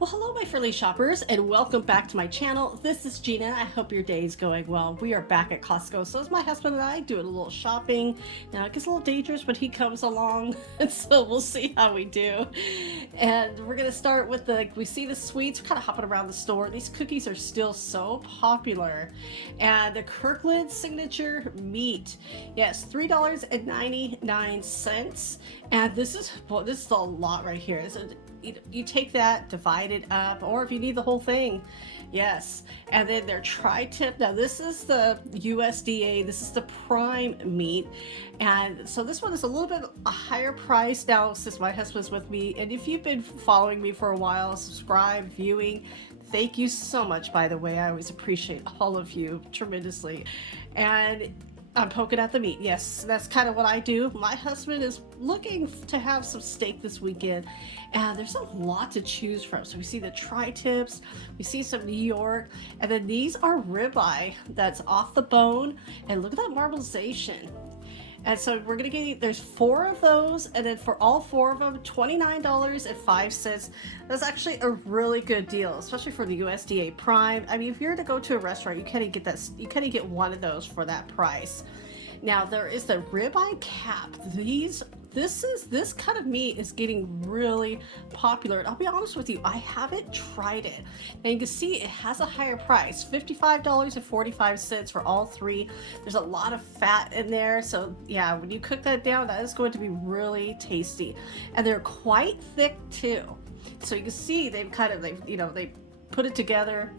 Well, hello, my friendly shoppers, and welcome back to my channel. This is Gina. I hope your day is going well. We are back at Costco. So it's my husband and I doing a little shopping. Now, it gets a little dangerous when he comes along, and so we'll see how we do. And we're going to start with we see the sweets. We're kind of hopping around the store. These cookies are still so popular. And the Kirkland signature meat. Yes, $3.99. And this is a lot right here. You take that, divide it up, or if you need the whole thing, yes. And then their tri-tip. Now this is the USDA. This is the prime meat, and so this one is a little bit a higher price now since my husband's with me. And if you've been following me for a while, subscribe, viewing, thank you so much. By the way, I always appreciate all of you tremendously. And I'm poking at the meat. Yes, that's kind of what I do. My husband is looking to have some steak this weekend, and there's a lot to choose from. So we see the tri-tips, we see some New York, and then these are ribeye that's off the bone. And look at that marbleization. And so we're gonna get, there's 4 of those, and then for all 4 of them, $29.05. That's actually a really good deal, especially for the USDA Prime. I mean, if you're to go to a restaurant, you can't get that. You can't get one of those for that price. Now there is the ribeye cap. This kind of meat is getting really popular. And I'll be honest with you, I haven't tried it. Now you can see it has a higher price, $55.45 for all 3. There's a lot of fat in there. So yeah, when you cook that down, that is going to be really tasty. And they're quite thick too. So you can see they put it together.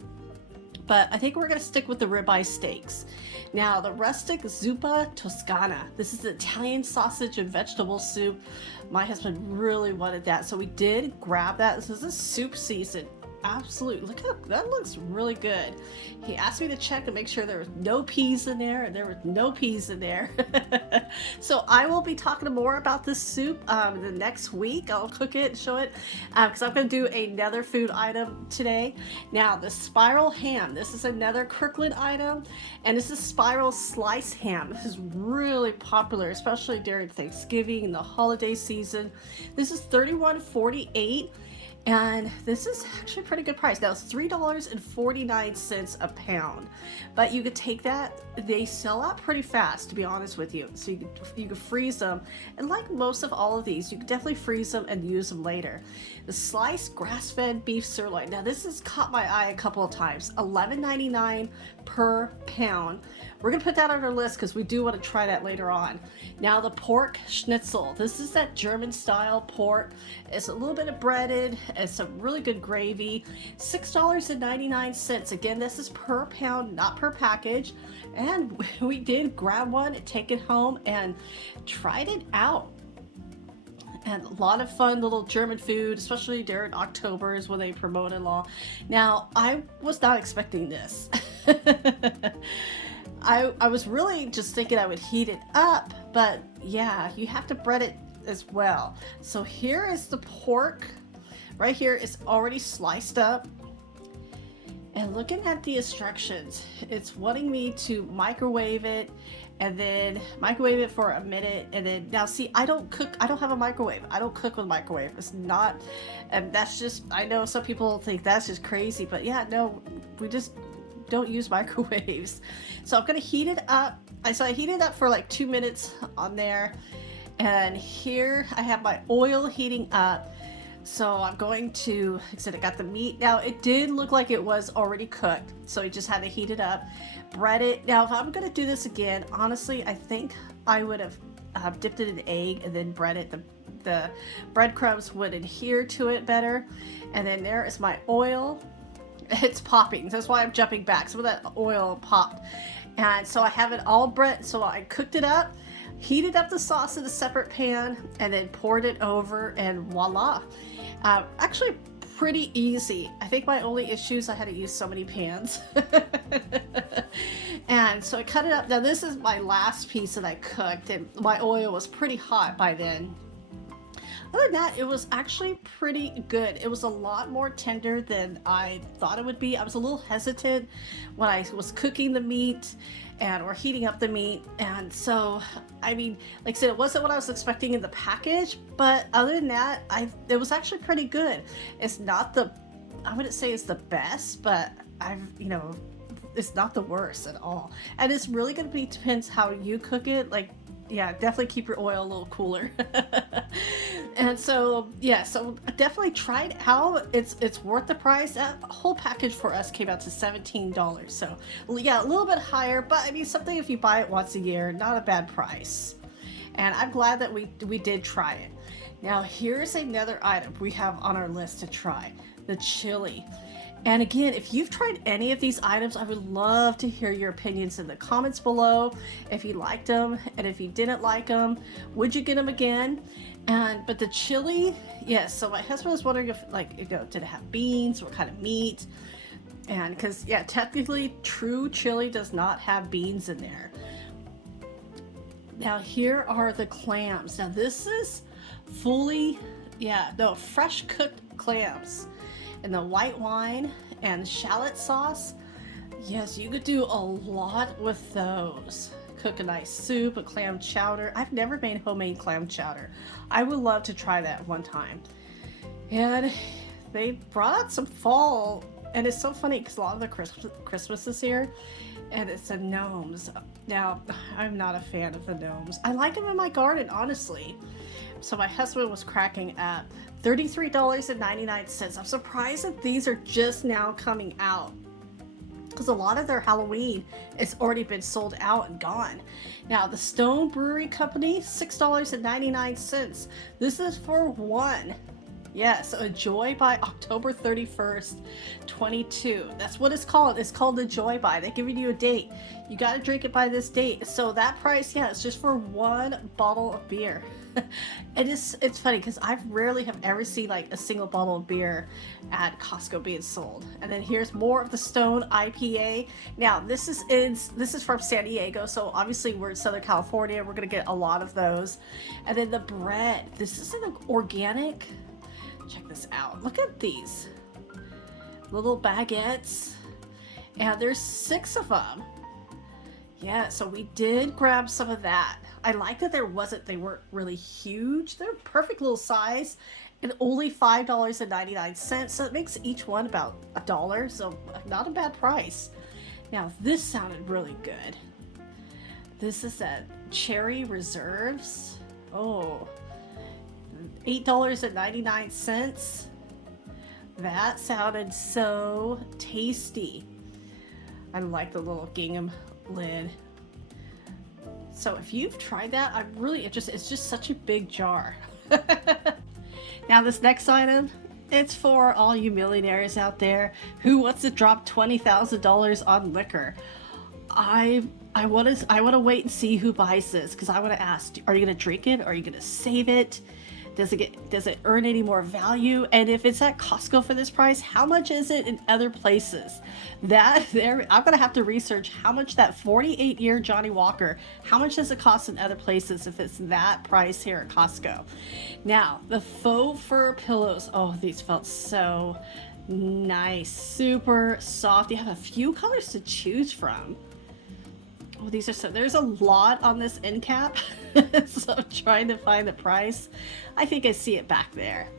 But I think we're going to stick with the ribeye steaks. Now, the Rustic Zupa Toscana. This is Italian sausage and vegetable soup. My husband really wanted that, so we did grab that. This is a soup season. Absolutely. Look at that, looks really good. He asked me to check and make sure there was no peas in there, and there were no peas in there. So I will be talking more about this soup the next week. I'll cook it and show it because I'm going to do another food item today. Now the spiral ham. This is another Kirkland item, and this is spiral sliced ham. This is really popular, especially during Thanksgiving and the holiday season. This is $31.48. And this is actually a pretty good price. Now it's $3.49 a pound, but you could take that. They sell out pretty fast, to be honest with you. So you can freeze them, and like most of all of these, you can definitely freeze them and use them later. The sliced grass-fed beef sirloin. Now this has caught my eye a couple of times. $11.99 per pound. We're gonna put that on our list because we do want to try that later on. Now the pork schnitzel. This is that German style pork. It's a little bit of breaded. It's some really good gravy. $6.99. Again, this is per pound, not per package. And we did grab one and take it home and tried it out. And a lot of fun little German food, especially during October is when they promote it all. Now, I was not expecting this. I was really just thinking I would heat it up, but yeah, you have to bread it as well. So here is the pork. Right here is already sliced up. And looking at the instructions, it's wanting me to microwave it and then microwave it for a minute. And then now see, I don't have a microwave. I don't cook with a microwave. It's not, and that's just, I know some people think that's just crazy, but yeah, no, we just don't use microwaves. So I'm gonna heat it up. So I heated it up for like 2 minutes on there. And here I have my oil heating up. So I'm going to, like I said, I got the meat. Now it did look like it was already cooked, so I just had to heat it up, bread it. Now if I'm going to do this again, honestly, I think I would have dipped it in egg and then bread it. The breadcrumbs would adhere to it better. And then there is my oil. It's popping. That's why I'm jumping back. Some of that oil popped. And so I have it all bread. So I cooked it up, heated up the sauce in a separate pan, and then poured it over, and voila. Actually pretty easy. I think my only issue is I had to use so many pans. And so I cut it up. Now this is my last piece that I cooked, and my oil was pretty hot by then. Other than that, it was actually pretty good. It was a lot more tender than I thought it would be. I was a little hesitant when I was cooking the meat and or heating up the meat. And so, I mean, like I said, it wasn't what I was expecting in the package, but other than that, it was actually pretty good. It's not the I wouldn't say it's the best, but I've, you know, it's not the worst at all. And it's really going to be depends how you cook it. Like, yeah, definitely keep your oil a little cooler. And so, yeah, so definitely try it out. It's worth the price. That whole package for us came out to $17. So, yeah, a little bit higher, but I mean, something if you buy it once a year, not a bad price. And I'm glad that we did try it. Now, here's another item we have on our list to try, the chili. And again, if you've tried any of these items, I would love to hear your opinions in the comments below. If you liked them, and if you didn't like them, would you get them again? But the chili, yes. So my husband was wondering if, like, you know, did it have beans? What kind of meat? And because, yeah, technically, true chili does not have beans in there. Now here are the clams. Now this is fully, fresh cooked clams. And the white wine and shallot sauce. Yes, you could do a lot with those. Cook a nice soup, a clam chowder. I've never made homemade clam chowder. I would love to try that one time. And they brought out some fall, and it's so funny because a lot of the Christmas is here, and it's the gnomes. Now, I'm not a fan of the gnomes. I like them in my garden, honestly. So my husband was cracking up. $33.99. I'm surprised that these are just now coming out, because a lot of their Halloween has already been sold out and gone. Now the Stone Brewery Company, $6.99. This is for one. Yes, a Joy by October 31st, 22. That's what it's called. It's called the Joy by. They're giving you a date. You got to drink it by this date. So that price, yeah, it's just for one bottle of beer. It's funny because I rarely have ever seen like a single bottle of beer at Costco being sold. And then here's more of the Stone IPA. Now this is from San Diego, so obviously we're in Southern California. We're gonna get a lot of those. And then the bread. This is an organic. Check this out. Look at these little baguettes, and there's 6 of them. Yeah, so we did grab some of that. I like that they weren't really huge. They're perfect little size, and only $5.99. So it makes each one about $1. So not a bad price. Now this sounded really good. This is a Cherry Reserves. Oh, $8.99. That sounded so tasty. I like the little gingham lid. So if you've tried that, I'm really interested. It's just such a big jar. Now this next item, it's for all you millionaires out there who wants to drop $20,000 on liquor. I want to wait and see who buys this, because I want to ask, are you going to drink it? Are you going to save it? Does it earn any more value? And if it's at Costco for this price, how much is it in other places? I'm gonna have to research how much that 48-year Johnny Walker, how much does it cost in other places if it's that price here at Costco? Now, the Faux Fur Pillows. Oh, these felt so nice, super soft. You have a few colors to choose from. Oh, these are there's a lot on this end cap. So I'm trying to find the price. I think I see it back there.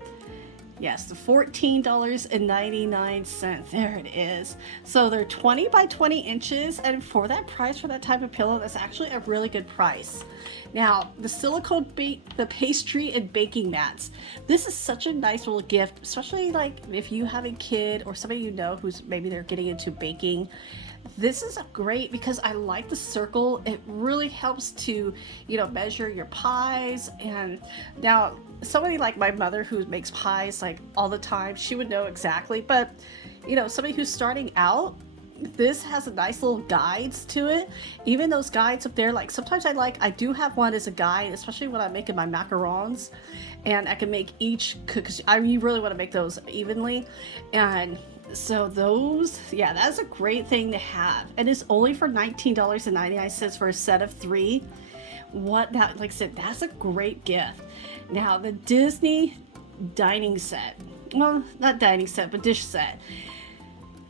Yes, the $14.99. There it is. So they're 20 by 20 inches, and for that price, for that type of pillow, that's actually a really good price. Now, the silicone the pastry and baking mats. This is such a nice little gift, especially like if you have a kid or somebody you know who's maybe they're getting into baking. This is great because I like the circle. It really helps to, measure your pies. And now somebody like my mother who makes pies like all the time, she would know exactly. But, somebody who's starting out, this has a nice little guides to it. Even those guides up there, like sometimes I do have one as a guide, especially when I'm making my macarons, and I can make each cook, because you really want to make those evenly. And so those, yeah, that's a great thing to have. And it's only for $19.99 for a set of 3. Like I said, that's a great gift. Now the Disney dining set, well, not dining set, but dish set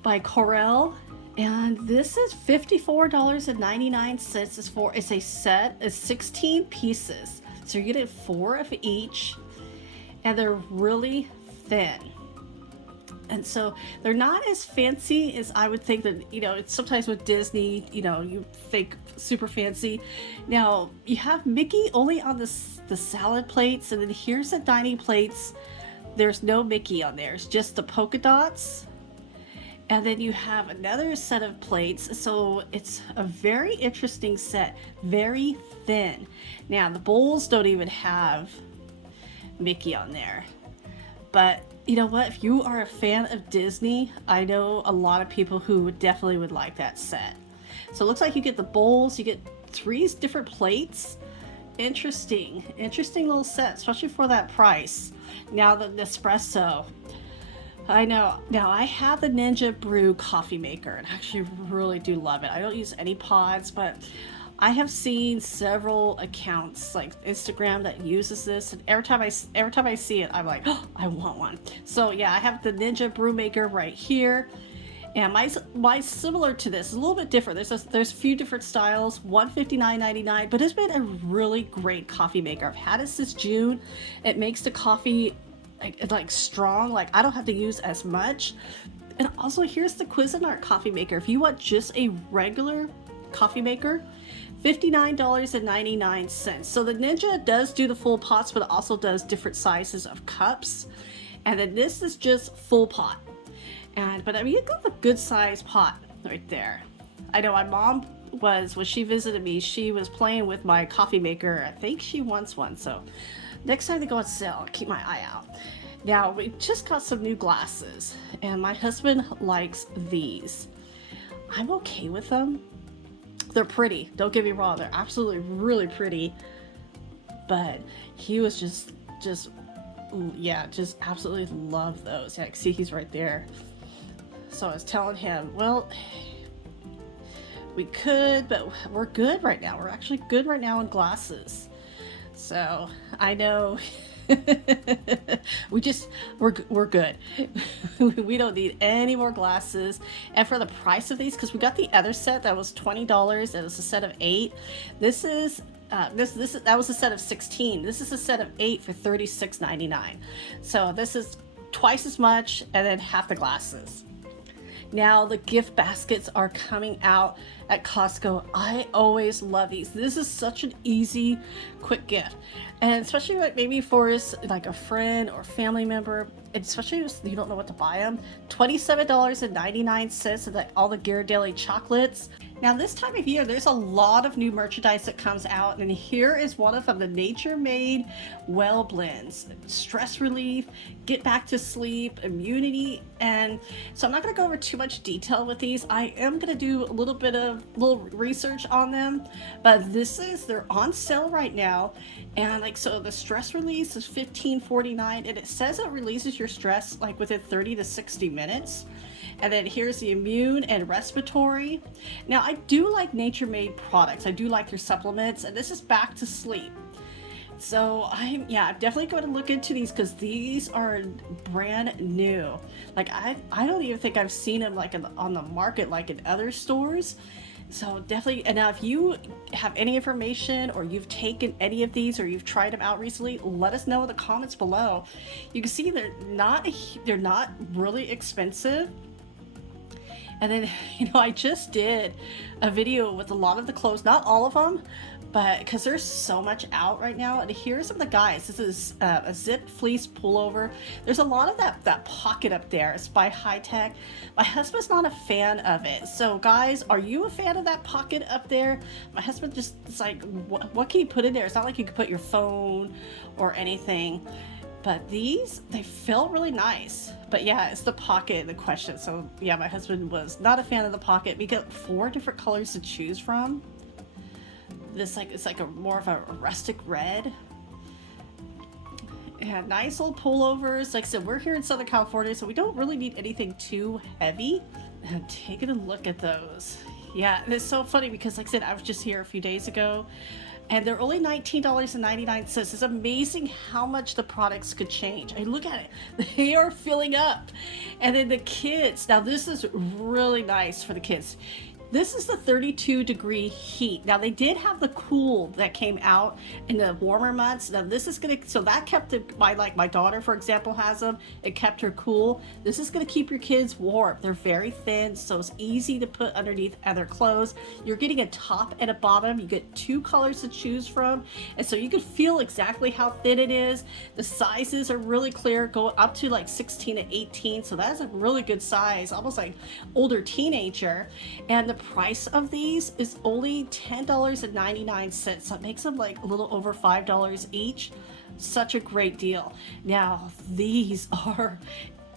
by Corel. And this is $54.99. It's a set of 16 pieces. So you're getting 4 of each, and they're really thin. And so they're not as fancy as I would think that, it's sometimes with Disney, you think super fancy. Now, you have Mickey only on the salad plates, and then here's the dining plates. There's no Mickey on there. It's just the polka dots. And then you have another set of plates. So it's a very interesting set, very thin. Now, the bowls don't even have Mickey on there. But you know what? If you are a fan of Disney, I know a lot of people who definitely would like that set. So it looks like you get the bowls, you get 3 different plates. Interesting little set, especially for that price. Now the Nespresso. I know. Now I have the Ninja Brew coffee maker, and I actually really do love it. I don't use any pods, but I have seen several accounts like Instagram that uses this, and every time I see it, I'm like, oh, I want one. So yeah, I have the Ninja Brewmaker right here, and mine's similar to this. It's a little bit different. There's a few different styles. $159.99, but it's been a really great coffee maker. I've had it since June. It makes the coffee like strong. Like I don't have to use as much. And also here's the Cuisinart coffee maker. If you want just a regular coffee maker, $59.99. So the Ninja does do the full pots, but it also does different sizes of cups. And then this is just full pot. But I mean, it got a good size pot right there. I know my mom when she visited me, she was playing with my coffee maker. I think she wants one. So next time they go on sale, I'll keep my eye out. Now we just got some new glasses, and my husband likes these. I'm okay with them. They're pretty, don't get me wrong, they're absolutely really pretty, but he was just absolutely love those. Yeah, see, he's right there. So I was telling him, well, we could, but we're good right now. We're actually good right now on glasses. So I know we're good. We don't need any more glasses. And for the price of these, because we got the other set that was $20 and it's a set of 8. This is that was a set of 16. This is a set of 8 for $36.99. So this is twice as much and then half the glasses. Now the gift baskets are coming out at Costco. I always love these. This is such an easy, quick gift. And especially like maybe for like a friend or family member, and especially if you don't know what to buy them. $27.99 of all the Ghirardelli chocolates. Now this time of year, there's a lot of new merchandise that comes out, and here is one of them, the Nature Made Well Blends. Stress relief, get back to sleep, immunity, and so I'm not going to go over too much detail with these. I am going to do a little research on them, but they're on sale right now, and so the stress release is $15.49, and it says it releases your stress like within 30 to 60 minutes. And then here's the immune and respiratory. Now I do like Nature Made products. I do like their supplements, and this is back to sleep. So I'm definitely going to look into these because these are brand new. Like I don't even think I've seen them like on the market like in other stores. So definitely, and now if you have any information or you've taken any of these or you've tried them out recently, let us know in the comments below. You can see they're not really expensive. And then, I just did a video with a lot of the clothes, not all of them, but because there's so much out right now. And here's some of the guys. This is a zip fleece pullover. There's a lot of that pocket up there. It's by High Tech. My husband's not a fan of it. So guys, are you a fan of that pocket up there? My husband it's like, what can you put in there? It's not like you can put your phone or anything. But they felt really nice. But yeah, it's the pocket the question. So yeah, my husband was not a fan of the pocket. We got 4 different colors to choose from. It's like a more of a rustic red. Yeah, nice little pullovers. Like I said, we're here in Southern California, so we don't really need anything too heavy. And taking a look at those. Yeah, it's so funny because like I said, I was just here a few days ago. And they're only $19.99. It's amazing how much the products could change. I look at it, they are filling up. And then the kids, now this is really nice for the kids. This is the 32-degree heat. Now they did have the cool that came out in the warmer months. Now this is gonna, so that kept it, my daughter, for example, has them. It kept her cool. This is gonna keep your kids warm. They're very thin, so it's easy to put underneath other clothes. You're getting a top and a bottom. You get 2 colors to choose from, and so you can feel exactly how thin it is. The sizes are really clear, going up to like 16 to 18, so that's a really good size, almost like older teenager. And the price of these is only $10.99, so it makes them like a little over $5 each. Such a great deal. Now these are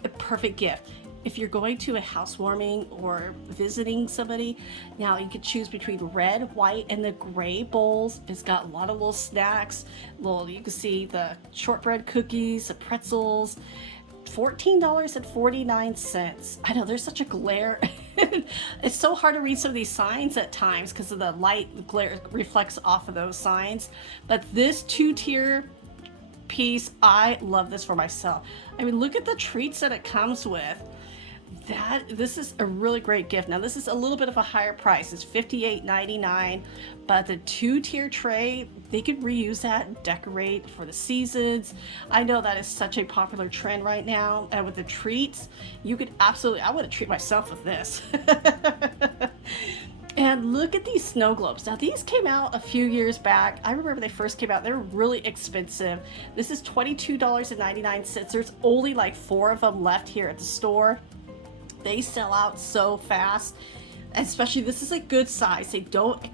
a perfect gift if you're going to a housewarming or visiting somebody. Now you can choose between red, white, and the gray bowls. It's got a lot of little snacks. You can see the shortbread cookies, the pretzels. $14.49. I know there's such a glare. It's so hard to read some of these signs at times because of the light glare reflects off of those signs. But this 2-tier piece, I love this for myself. I mean, look at the treats that it comes with. This is a really great gift. Now this is a little bit of a higher price. It's $58.99, but the 2-tier tray, they could reuse that and decorate for the seasons. I know that is such a popular trend right now, and with the treats, you could absolutely, I want to treat myself with this. And look at these snow globes. Now these came out a few years back. I remember they first came out. They were really expensive. This is $22.99. There's only like 4 of them left here at the store. They sell out so fast, especially this is a good size. They don't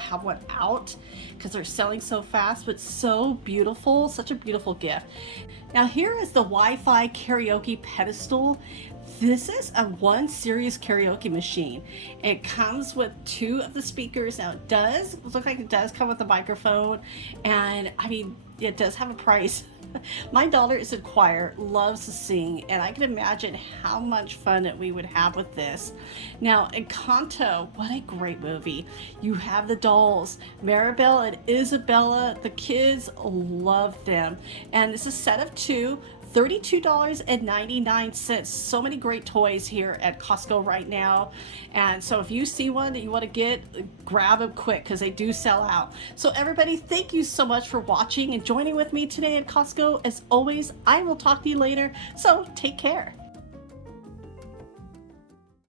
have one out because they're selling so fast, but so beautiful, such a beautiful gift. Now here is the Wi-Fi karaoke pedestal. This is a 1 series karaoke machine. It comes with 2 of the speakers. Now it does look like it does come with a microphone, and I mean, it does have a price. My daughter is in choir, loves to sing, and I can imagine how much fun that we would have with this. Now, Encanto, what a great movie. You have the dolls, Maribel and Isabella. The kids love them. And it's a set of 2. $32.99. So many great toys here at Costco right now. And so if you see one that you want to get, grab them quick because they do sell out. So everybody, thank you so much for watching and joining with me today at Costco. As always, I will talk to you later. So take care.